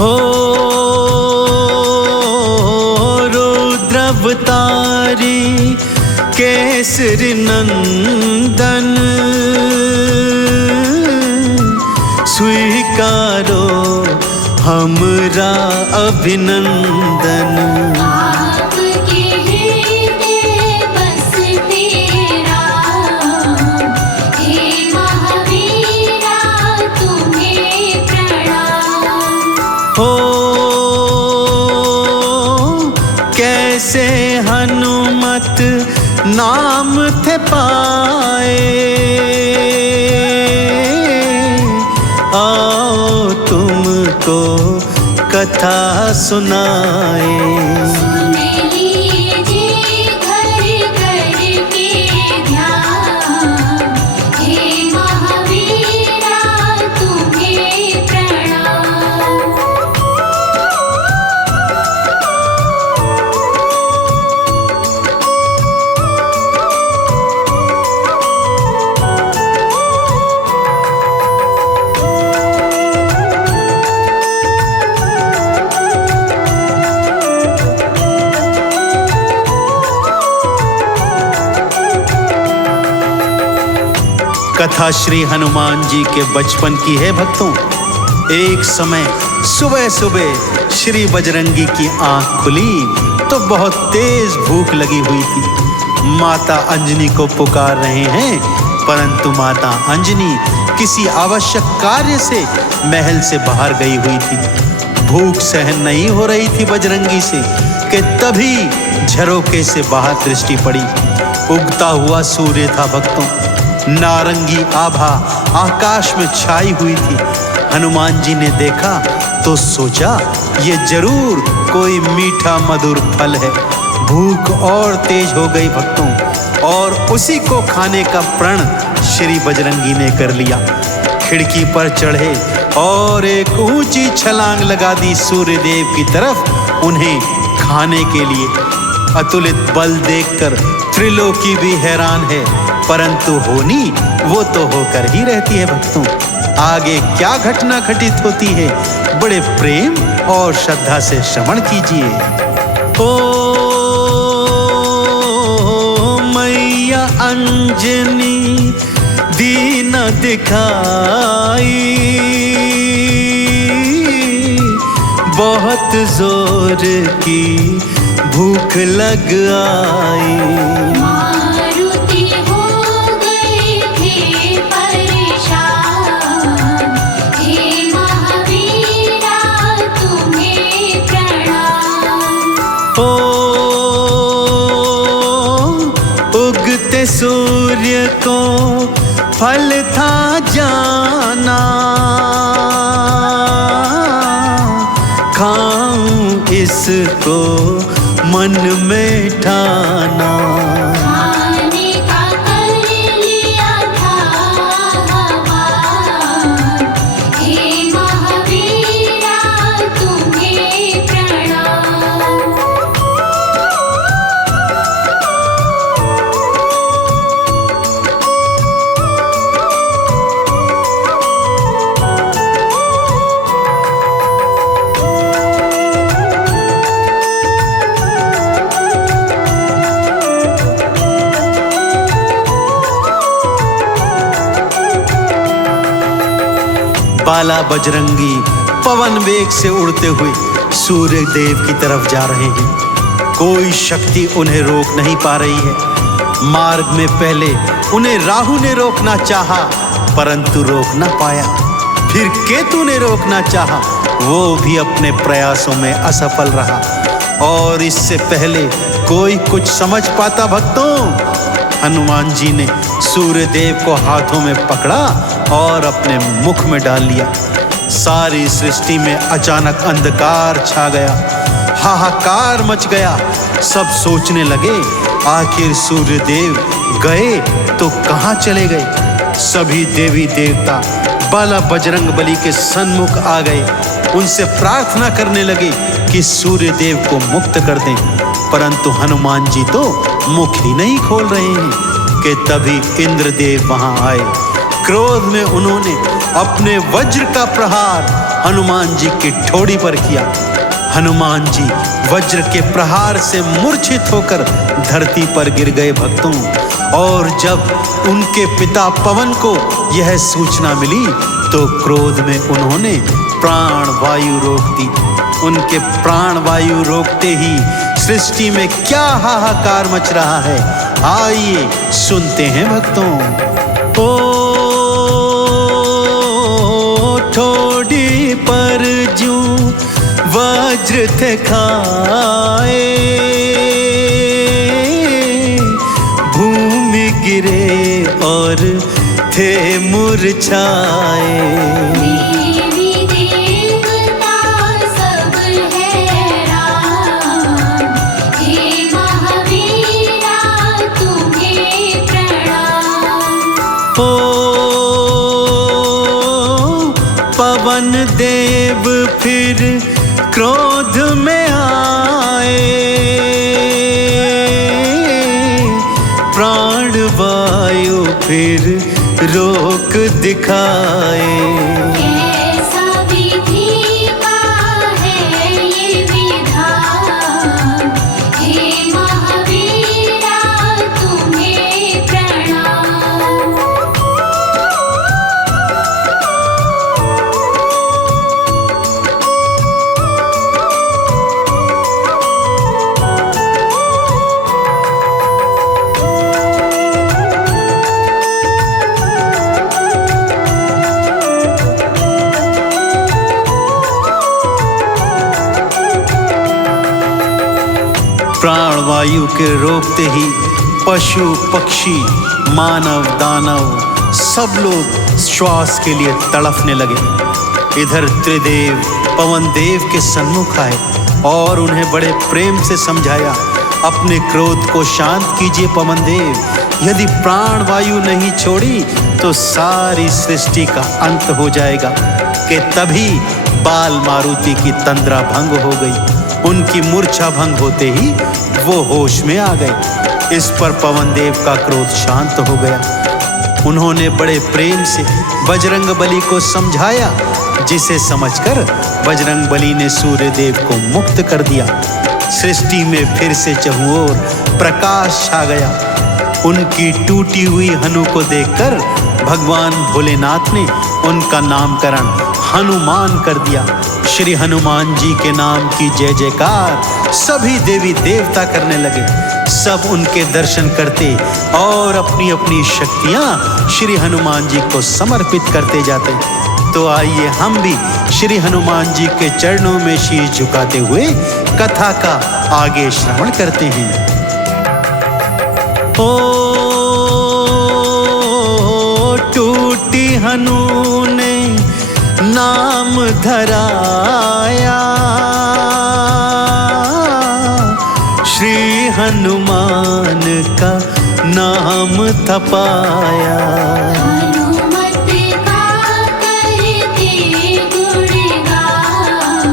हो रुद्रवतारी केसरी नंदन, स्वीकारो हमरा अभिनंदन। आपके हृदय बसते राम, हे महावीरा तुम्हें प्रणाम। हो कैसे हनुमत नाम थे पाए, आओ तुमको कथा सुनाए। सुन लीजिए घर घर के ध्यान, हे महावीरा तुम्हें प्रणाम। कथा श्री हनुमान जी के बचपन की है भक्तों। एक समय सुबह सुबह श्री बजरंगी की आंख खुली तो बहुत तेज भूख लगी हुई थी। माता अंजनी को पुकार रहे हैं, परंतु माता अंजनी किसी आवश्यक कार्य से महल से बाहर गई हुई थी। भूख सहन नहीं हो रही थी बजरंगी से कि तभी झरोके से बाहर दृष्टि पड़ी। उगता हुआ सूर्य था भक्तों, नारंगी आभा आकाश में छाई हुई थी। हनुमान जी ने देखा तो सोचा ये जरूर कोई मीठा मधुर फल है। भूख और तेज हो गई भक्तों, और उसी को खाने का प्रण श्री बजरंगी ने कर लिया। खिड़की पर चढ़े और एक ऊंची छलांग लगा दी सूर्यदेव की तरफ उन्हें खाने के लिए। अतुलित बल देखकर त्रिलोकी भी हैरान है, परंतु होनी वो तो होकर ही रहती है भक्तों। आगे क्या घटना घटित होती है, बड़े प्रेम और श्रद्धा से श्रवण कीजिए। ओ मैया अंजनी दीन दिखाई, बहुत जोर की भूख लग आई। मारुति हो गए थे परेशान, हे महावीरा तुम्हें प्रणाम। ओ उगते सूर्य को फल था जाना, खाऊं इसको मन में ठाना। खाने का कर लिया था हवान, हे महावीरा तुम्हें प्रणाम। बाला बजरंगी पवन वेग से उड़ते हुए सूर्य देव की तरफ जा रहे हैं। कोई शक्ति उन्हें रोक नहीं पा रही है। मार्ग में पहले उन्हें राहु ने रोकना चाहा, परंतु रोक ना पाया। फिर केतु ने रोकना चाहा, वो भी अपने प्रयासों में असफल रहा। और इससे पहले कोई कुछ समझ पाता भक्तों, हनुमान जी ने सूर्यदेव को हाथों में पकड़ा और अपने मुख में डाल लिया। सारी सृष्टि में अचानक अंधकार छा गया, हाहाकार मच गया। सब सोचने लगे आखिर सूर्यदेव गए तो कहाँ चले गए। सभी देवी देवता बाला बजरंग बली के सन्मुख आ गए, उनसे प्रार्थना करने लगे कि सूर्यदेव को मुक्त कर दें। परंतु हनुमान जी तो मुख ही नहीं खोल रहे हैं कि तभी इंद्रदेव वहां आए। क्रोध में उन्होंने अपने वज्र का प्रहार हनुमान जी की ठोड़ी पर किया। हनुमान जी वज्र के प्रहार से मूर्छित होकर धरती पर गिर गए भक्तों। और जब उनके पिता पवन को यह सूचना मिली तो क्रोध में उन्होंने प्राण वायु रोक दी। उनके प्राण वायु रोकते ही सृष्टि में क्या हाहाकार मच रहा है, आइए सुनते हैं भक्तों। ओ ठोड़ी पर जूं वज्र थे खाए, भूमि गिरे और थे मुरझाए। देवी देवता सब हैरान, हे महावीरा तुम्हें प्रणाम। ओ पवन देव फिर क्रोध में आए, प्राण वायु फिर रोक दिखाए। कैसा विधि का है ये विधान, हे महावीरा तुम्हें प्रणाम। प्राणवायु के रोकते ही पशु पक्षी मानव दानव सब लोग श्वास के लिए तड़फने लगे। इधर त्रिदेव पवन देव के सन्मुख आए और उन्हें बड़े प्रेम से समझाया, अपने क्रोध को शांत कीजिए पवन देव, यदि प्राण वायु नहीं छोड़ी तो सारी सृष्टि का अंत हो जाएगा। कि तभी बाल मारुति की तंद्रा भंग हो गई। उनकी मूर्छा भंग होते ही वो होश में आ गए। इस पर पवन देव का क्रोध शांत हो गया। उन्होंने बड़े प्रेम से बजरंग बली को समझाया, जिसे समझकर बजरंग बली ने सूर्य देव को मुक्त कर दिया। सृष्टि में फिर से चहुओर प्रकाश छा गया। उनकी टूटी हुई हनु को देखकर भगवान भोलेनाथ ने उनका नामकरण हनुमान कर दिया। श्री हनुमान जी के नाम की जय जयकार सभी देवी देवता करने लगे। सब उनके दर्शन करते और अपनी अपनी शक्तियां श्री हनुमान जी को समर्पित करते जाते। तो आइए हम भी श्री हनुमान जी के चरणों में शीश झुकाते हुए कथा का आगे श्रवण करते हैं। ओ टूटी हनु ने नाम धराया, श्री हनुमान का नाम तपाया। हनुमत का करते गुणगान,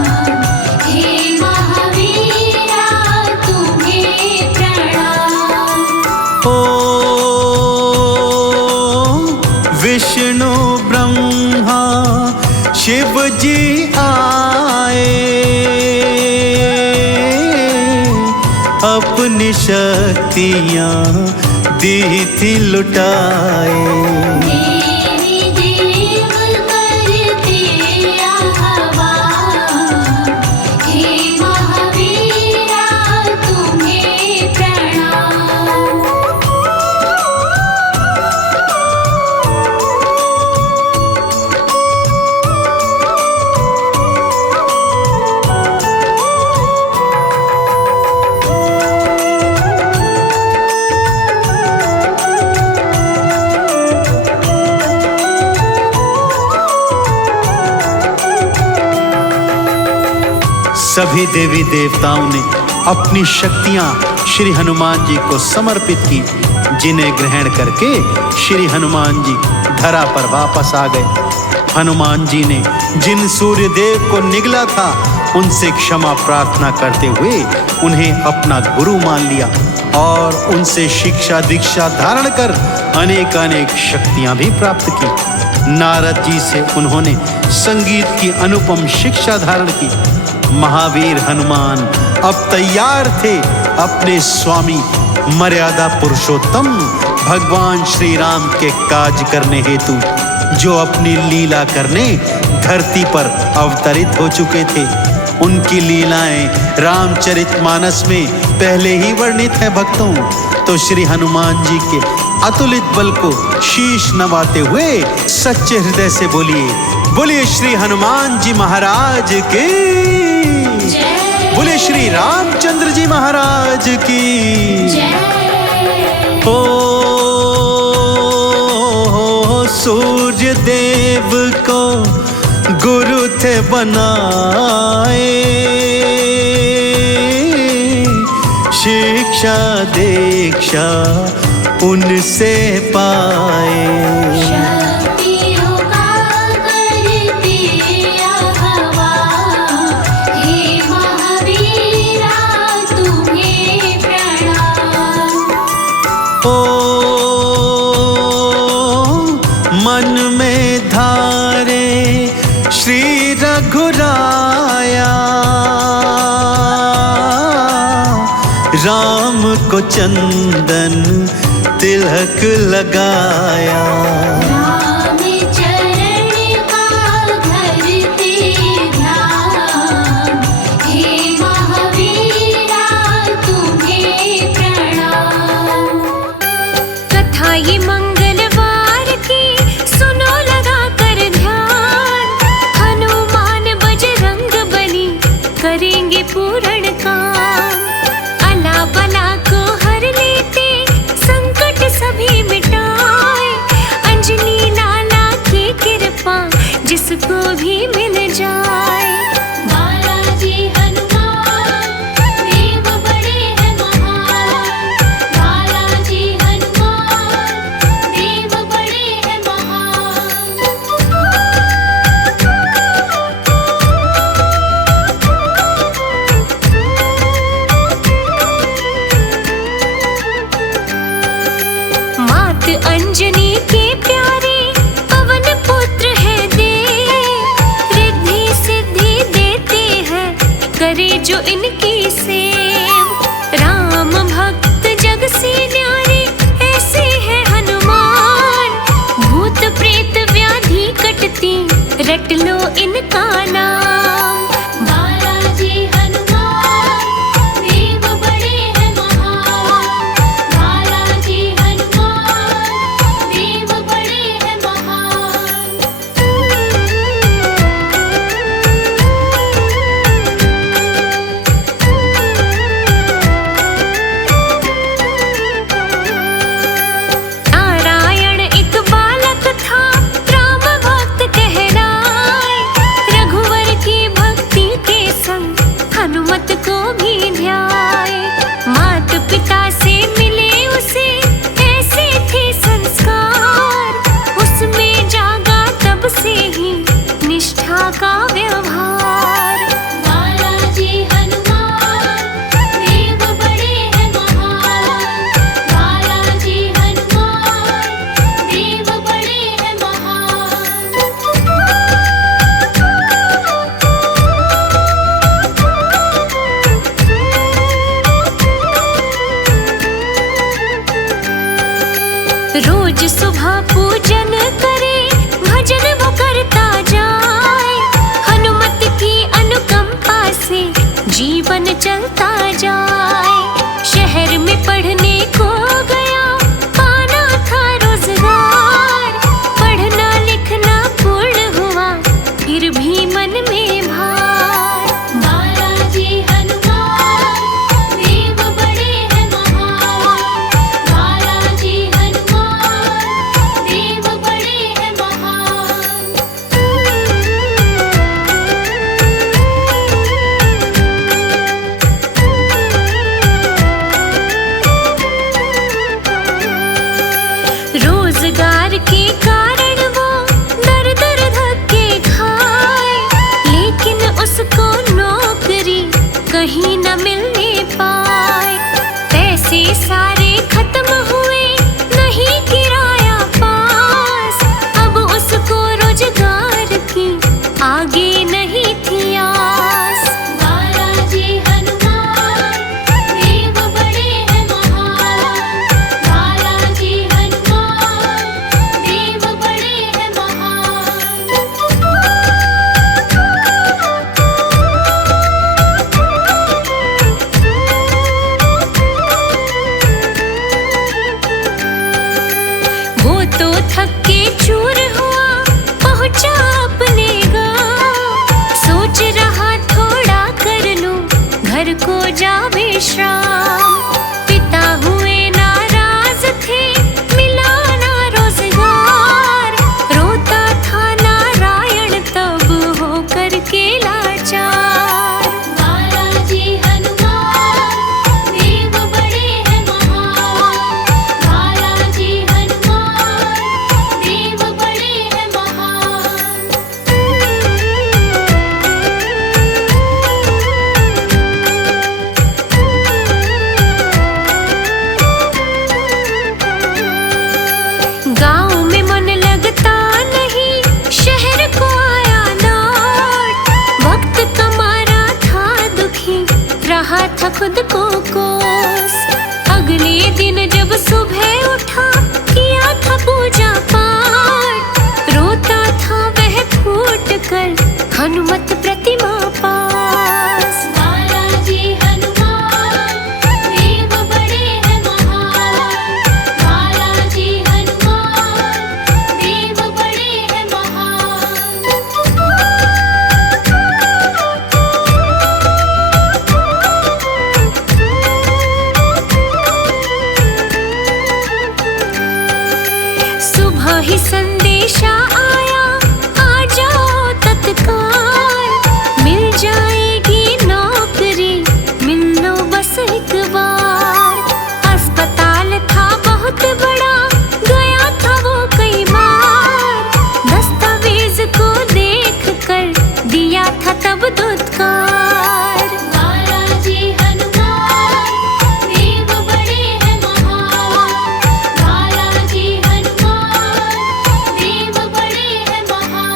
हे महावीरा तुम्हें प्रणाम। ओ विष्णु ब्रह्मा शिव जी आए, अपनी शक्तियां दी थी लुटाए। देवी देव करते आह्वान, हे महावीरा तुम्हें प्रणाम। सभी देवी देवताओं ने अपनी शक्तियां श्री हनुमान जी को समर्पित की, जिन्हें ग्रहण करके श्री हनुमान जी धरा पर वापस आ गए। हनुमान जी ने जिन सूर्य देव को निगला था उनसे क्षमा प्रार्थना करते हुए उन्हें अपना गुरु मान लिया और उनसे शिक्षा दीक्षा धारण कर अनेक अनेक शक्तियां भी प्राप्त की। नारद जी से उन्होंने संगीत की अनुपम शिक्षा धारण की। महावीर हनुमान अब तैयार थे अपने स्वामी मर्यादा पुरुषोत्तम भगवान श्री राम के काज करने हेतु, जो अपनी लीला करने धरती पर अवतरित हो चुके थे। उनकी लीलाएं रामचरितमानस में पहले ही वर्णित है भक्तों। तो श्री हनुमान जी के अतुलित बल को शीश नवाते हुए सच्चे हृदय से बोलिए, बोलिए श्री हनुमान जी महाराज की, बोले श्री रामचंद्र जी महाराज की। ओ सूर्य देव को गुरु थे बनाए, शिक्षा दीक्षा उनसे पाए। मन में धारे श्री रघुराया, राम को चंदन तिलक लगाया। राम चरण का धरते ध्यान, हे महावीरा तुम्हें प्रणाम। कथा ये मंगलवार की सुनो लगा कर ध्यान, हनुमान बजरंग बली करेंगे पूर्ण काम। अला बला को हर लेते संकट सभी मिटाए, अंजनी लाला की कृपा जिसको भी मिल जाए। बालाजी हनुमान देव बड़े हैं महान, बालाजी हनुमान देव बड़े हैं महान। मात अंजनी के प्यारे पवन पुत्र है देव, रिद्धि सिद्धि देते हैं करे जो इनकी सेव। राम भक्त जग से न्यारे ऐसे है हनुमान, भूत प्रेत व्याधि कटती रट लो इनका नाम। बालाजी हनुमान देव बड़े हैं महान, बालाजी हनुमान देव बड़े हैं महान। नारायण एक बालक था राम भक्त कहलाए, रघुवर की भक्ति के संग हनुमत को भी ध्याए। मात पिता से मिले उसे ऐसे थे संस्कार, उसमें जागा तब से ही निष्ठा का व्यवहार। बालाजी हनुमान देव बड़े हैं महान, बालाजी हनुमान देव बड़े हैं महान। रोज सुबह पूजन करे भजन वो करता जाए, हनुमत की अनुकंपा से जीवन चलता जाए। शहर में पढ़ने को गया पाना था रोजगार, पढ़ना लिखना पूर्ण हुआ फिर भी मन में भार। बालाजी हनुमान देव बड़े हैं महान, बालाजी हनुमान देव बड़े हैं महान। को जा विश्राम। पिता हुए नाराज थे, मिला ना रोजगार। रोता था नारायण तब हो करके लाचार। बालाजी हनुमान देव बड़े हैं महान। बालाजी हनुमान देव बड़े हैं महान। गाँव में मन लगता नहीं, शहर को आया लौट। वक्त कमारा था दुखी, रहा था खुद को कोस। अगले दिन जब सुबह उठा, किया था पूजा पाठ। रोता था वह फूट कर हनुमत प्रतिमा पास। बालाजी हनुमान देव बड़े हैं महान। बालाजी हनुमान देव बड़े हैं महान। सुबह ही संदेशा आया, आ जाओ तत्काल। मिल जाएगी नौकरी, मिल लो बस एक बार। अस्पताल था बहुत बड़ा, गया था वो कई बार। दस्तावेज को देख कर दिया था तब दुत्कार। बालाजी हनुमान देव बड़े हैं महान। बालाजी हनुमान देव बड़े हैं महान।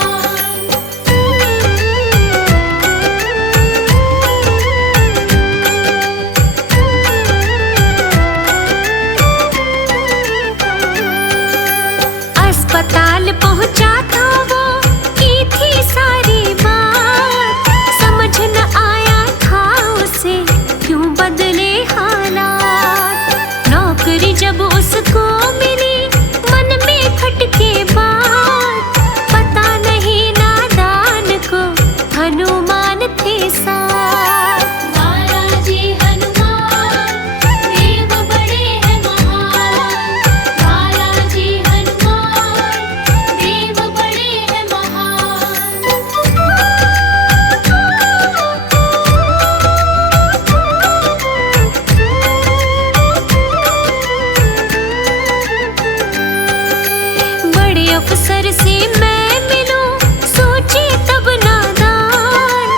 अस्पताल पहुंचा था वो, की थी सारी बात। समझ न आया था उसे, क्यों बदले हालात। नौकरी जब उसको मिली, मन में खटके बात। पता नहीं नादान को हनुमान थे साथ। बालाजी हनुमान देव बड़े हैं महान। बालाजी हनुमान देव बड़े हैं महान। बड़े अफसर से मैं मिलूं, सोचे तब नादान।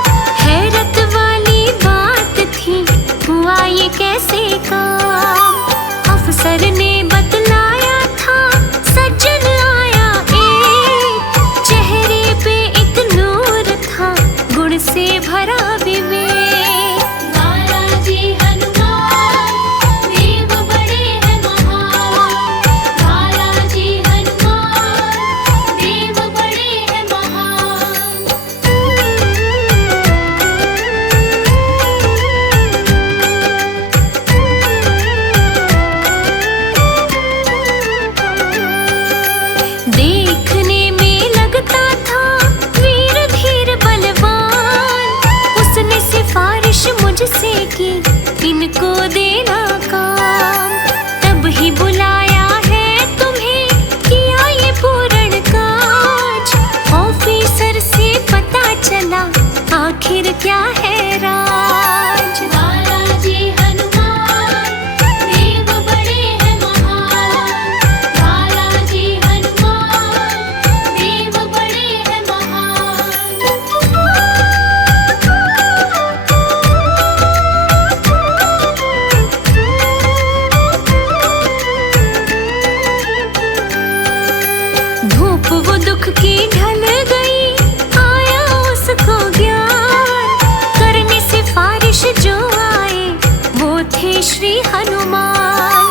हैरत वाली बात थी, हुआ ये कैसे काम। अफसर ने बतलाया था, सज्जन आया एक। चेहरे पे एक नूर था, गुण से भरा विवेक। बालाजी हनुमान देव बड़े हैं महान। बालाजी हनुमान देव बड़े हैं महान। देखने में लगता था वीर धीर बलवान। उसने सिफारिश मुझसे की, इनको देना काम। तब ही बुलाया है तुम्हें, किया ये पूर्ण काज। ऑफिसर से पता चला, आखिर क्या है राज। बालाजी हनुमान देव बड़े हैं महान। बालाजी हनुमान देव बड़े हैं महान। धूप वो दुख की ढल गई, आया उसको ज्ञान। करने सिफारिश जो आए, वो थे श्री हनुमान।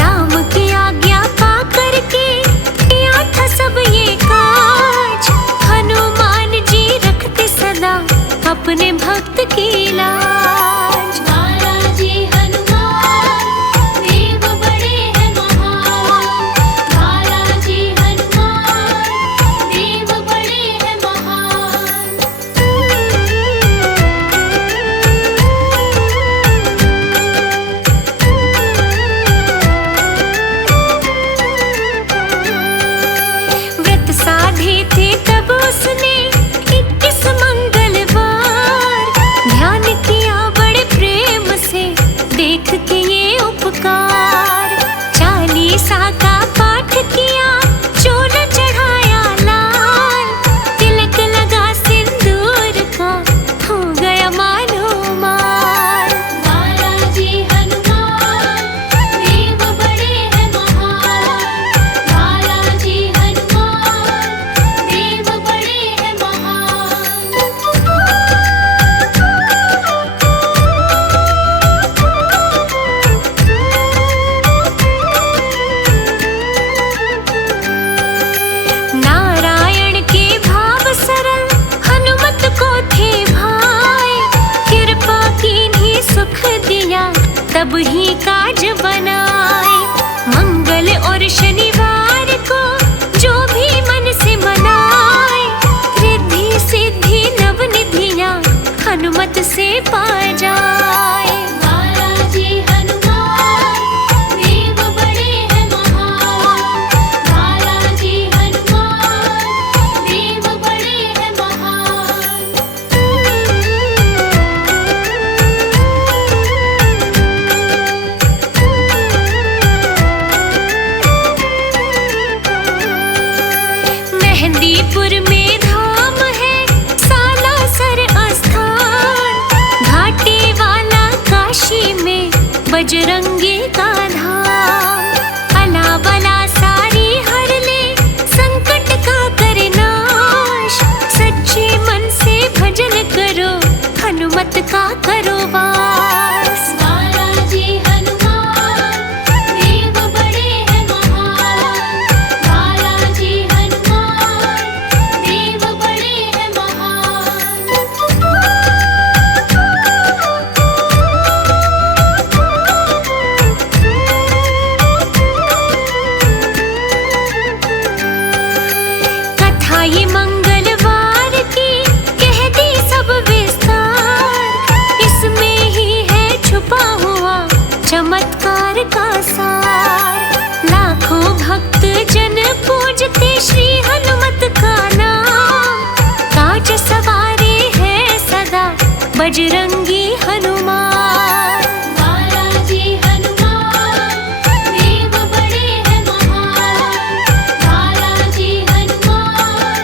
राम की आज्ञा पा करके किया था सब ये काज। हनुमान जी रखते सदा अपने भक्त की लाज। बालाजी हनुमान देव बड़े हैं महान। बालाजी हनुमान देव बड़े हैं महान। ध्यान किया बड़े प्रेम से, देख के ये उपकार। चालीसा का पाठ किया, चोला चढ़ाया लाल, तिलक लगा सिंदूर का, हो गया मालो माल। बालाजी हनुमान देव बड़े हैं महान। बालाजी हनुमान देव बड़े हैं महान। नारायण के भाव सरल हनुमत को थे भाई, कृपा कीन्ही सुख दिया तब ही काज बनाए। मंगल और शनिवार को जो भी मन से मनाए, रिद्धि सिद्धि नवनिधियां हनुमत से पा जाए। बालाजी हनुमान देव बड़े हैं महान। बालाजी हनुमान देव बड़े हैं महान। मेहंदीपुर में धाम है सालासर आस्थान, घाटी वाला काशी में बजरंगी का धाम। अला बला सारी हर ले, संकट का करे नाश, सच्चे मन से भजन करो, हनुमत का करो वास। बालाजी हनुमान देव बड़े हैं महान। बालाजी हनुमान देव बड़े हैं महान। कथा ये मंगलवार की कह दी सब विस्तार, इसमें ही है छुपा हुआ चमत्कार का सार। लाखों भक्त जन पूजते श्री हनुमत का नाम, काज सवारे है सदा बजरंगी हनुमान। बालाजी हनुमान देव बड़े हैं महान। बालाजी हनुमान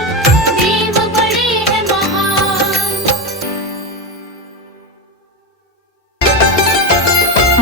देव बड़े हैं महान।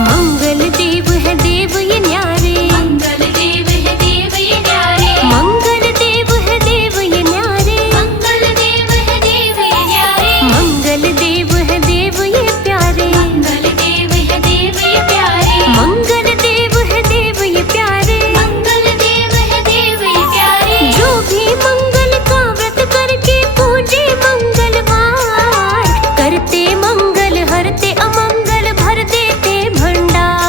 मंगल देव है देव ये न्यारे, मंगल देव है देव ये न्यारे। मंगल देव है देव ये न्यारे, मंगल देव है देव ये न्यारे। मंगल देव है देव ये प्यारे, मंगल देव है देव ये प्यारे। मंगल देव है देव ये प्यारे। मंगल देव है देव ये प्यारे। जो भी मंगल का व्रत करके पूजे मंगलवार, करते मंगल हरते अमंगल भर देते भंडार।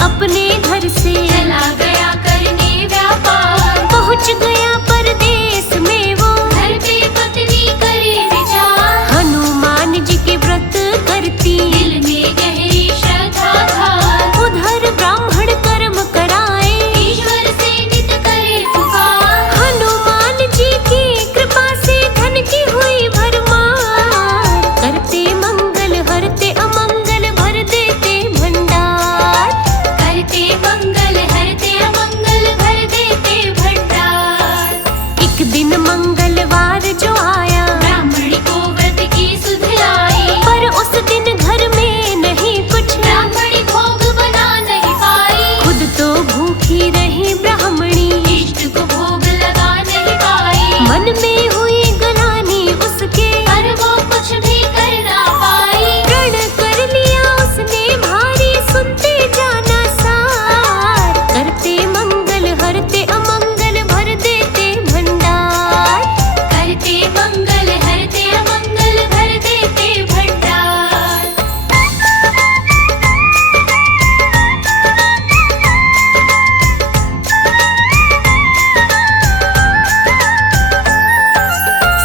अपने घर से चला गया करने व्यापार, पहुंच गया परदेश में वो। घर पे पत्नी करे विचार, हनुमान जी के व्रत करती दिल में गहरी श्रद्धा था। उधर ब्राह्मण कर्म कराए, ईश्वर से नित करे पुकार, हनुमान जी की कृपा से धन की हुई भरमार। करते मंगल हरते अमंगल भर देते भंडार। करते मंगल हरते अमंगल भर देते भंडार। एक दिन मंगलवार जो आया, ब्राह्मणी को व्रत की सुध लाई, पर उस दिन घर में नहीं कुछ, ब्राह्मणी भोग बना नहीं पाई। खुद तो भूखी रही ब्राह्मणी, इष्ट को भोग लगा नहीं पाई, मन में हुई गलानी उसके, पर वो कुछ भी कर ना पाई। प्रण कर लिया उसने भारी, सुनते जाना सार। करते मंगल हरते अमंगल भर देते भंडार। करते मंगल हरते अमंगल भर देते भंडार।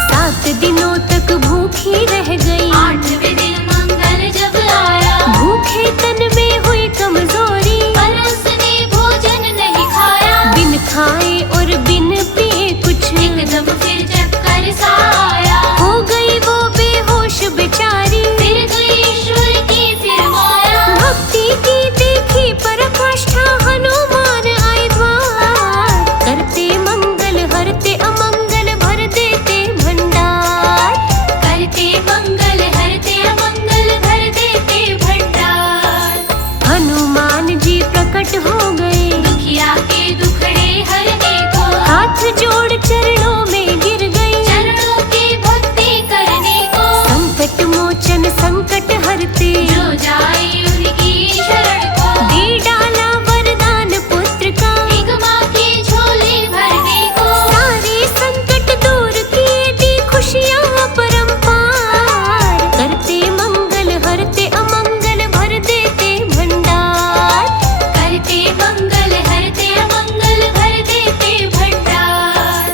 सात दिनों तक भूखी रह गई, 8वें दिन मंगल जब आया, भूखे तन में हुई कमजोरी, पर उसने भोजन नहीं खाया। बिन खाए और बिन पिए कुछ, एकदम फिर चक्कर सा आया, हो गई वो बेहोश बेचारी। फिर गई ईश्वर की फिर माया। भक्ति की देखी पराकाष्ठा, हनुमान आए द्वार। करते मंगल हरते अमंगल भर देते भंडार। करते मंगल हरते अमंगल भर देते भंडार। हनुमान जी प्रकट हो गए, दुखिया के दुखड़े हरने को, हाथ जोड़ चरणों में गिर गई, चरणों की भक्ति करने को। संकट मोचन संकट हरते, जो जाए उनकी शरण को, दे डाला वरदान पुत्र का, एक माँ की झोली भरने को। सारे संकट दूर किए, दी खुशियाँ परम्पार। करते मंगल हरते अमंगल भर देते भंडार। करते मंगल हरते अमंगल भर देते भंडार।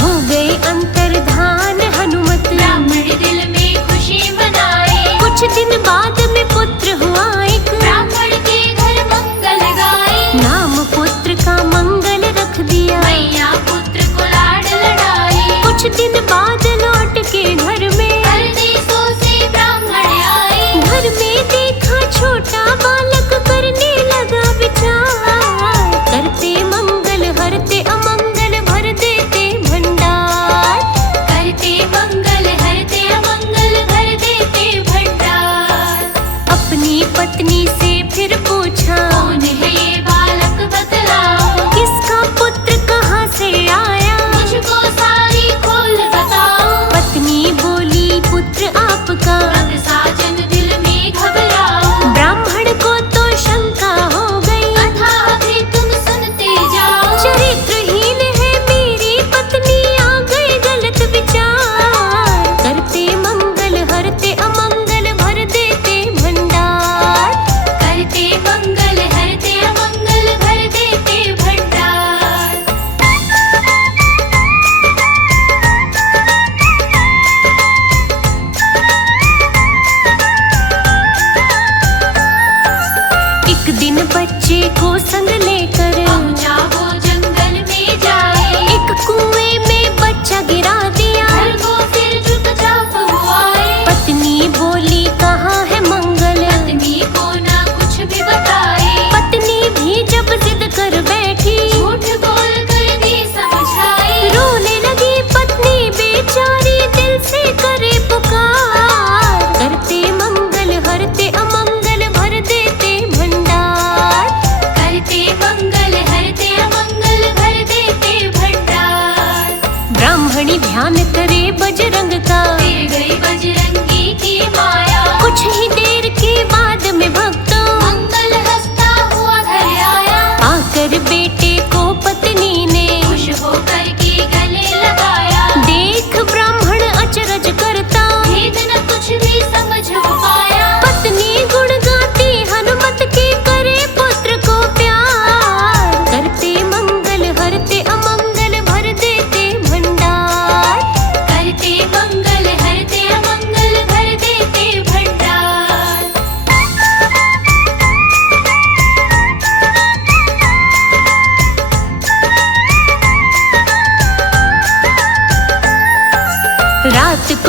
हो गए अंतर्धान हनुमत, ब्राह्मण दिल में खुशी मनाए, कुछ दिन बाद में पुत्र हुआ एक, ब्राह्मण के घर मंगल गाए। नाम पुत्र का मंगल रख दिया। मैया पुत्र को लाड लड़ाए, कुछ दिन बाद लौट के घर में, परदेशों से ब्राह्मण आए। घर में देखा छोटा बालक करने लगा विचार। करते मंगल हरते अमंगल भर देते भंडार। करते मंगल हरते अमंगल भर देते भंडार। अपनी पत्नी से फिर पूछा, कौन है ये बालक बतलाओ, किसका पुत्र कहाँ से आया? मुझको सारी खोल बताओ। पत्नी बोली पुत्र आपका, रंग साजन दिल में घबराओ, ब्राह्मण को तो शंका हो गई, कथा भी तुम सुनते जाओ। चरित्रहीन है मेरी पत्नी, आ गए गलत विचार। करते मंगल हरते अमंगल भर देते भंडार। करते मंगल हरते अमंगल भर देते भंडार। एक दिन बच्चे को संग लेकर, पहुंचा वो जंगल में जाए, एक कुएं में बच्चा गिरा दिया। घर को फिर चुपचाप हुआए, पत्नी बोली कहाँ है मंगल, पत्नी को ना कुछ भी बताए। पत्नी भी जब जिद कर बैठी, झूठ बोल कर दी समझाई, रोने लगी पत्नी बेचारी, दिल से करे पुकार। करते मंगल हरते अमंगल भर देते भंडार। करते मंगल हरते अमंगल भर देते भंडार। ब्राह्मणी ध्यान करे बजरंग का, फिर गई बजरंगी की माया, कुछ ही देर के बाद में भक्तों, मंगल हंसता हुआ घर आया। आकर बेटे को पत्नी ने, खुश होकर की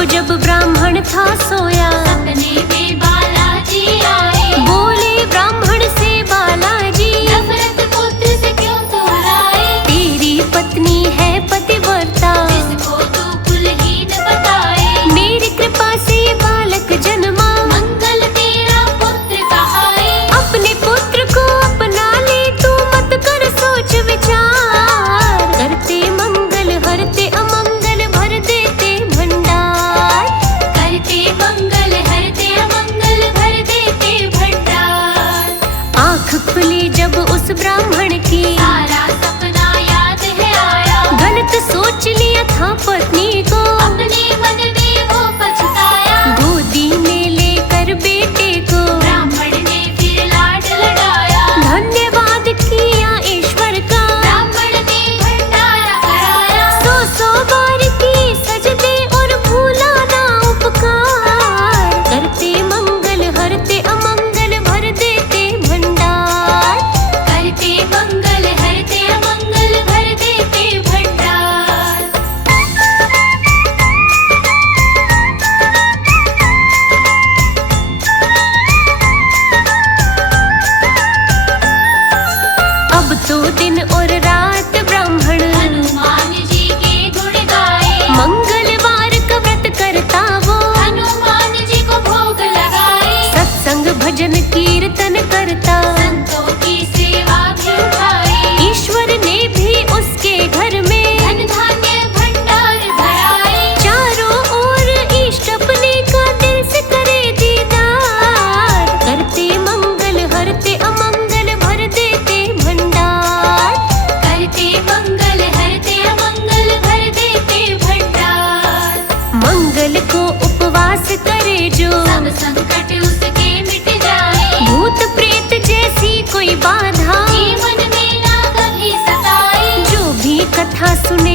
जब ब्राह्मण था सोया, सपने में बालाजी आए। बोले ब्राह्मण से बालाजी, नफरत पुत्र से क्यों तू लाए? तेरी पत्नी है पतिव्रता, जिसको तू कुलहीन बताए। मेरी कृपा से बालक जन्मा, मंगल तेरा पुत्र कहाए। अपने पुत्र को अपना ले तू, मत कर सोच विचार। करते मंगल हरते अमंगल, भर देते भंडार। करते मंगल हरते अमंगल, भर देते भंडार। आँख खुली जब उस ब्राह्मण की, सारा सपना याद है आया। गलत सोच लिया था पत्नी को, अपने मन में वो पछताया। गोदी में लेकर बेटे को, ब्राह्मण ने फिर लाड लगाया। धन्यवाद किया ईश्वर का, ब्राह्मण ने भंडारा कराया। 100 बार की सजदे और भूला ना उपकार। करते मंगल हरते अमंगल, भर देते भंडार। करते मंगल हरते अमंगल, भर देते भंडार। अब तो दिन और रात ब्राह्मण हनुमान जी के गुण गाए। मंगलवार का व्रत करता वो, हनुमान जी को भोग लगाए। सत्संग भजन कीर्तन करता, संतों की सेवा भी उठाए। ईश्वर ने भी उसके घर में धन धान्य भंडार भराए। चारों ओर इष्ट अपने का दिल से करे दीदार। करते मंगल हरते अमंगल, भर देते भंडार। करते मंगल हरते अमंगल, भर देते भंडार। मंगल को उपवास करे जो, सब संकट उसके मिट जाए। भूत प्रेत जैसी कोई बाधा जीवन में ना कभी सताए। जो भी कथा सुने